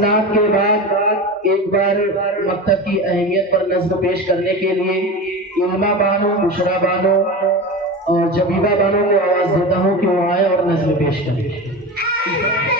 नात के बाद एक बार मकतब की अहमियत पर नज़्म पेश करने के लिए इल्मा बानो, बुशरा बानो और जमीमा बानो को आवाज़ देता हूँ कि वो आए और नज़्म पेश करें।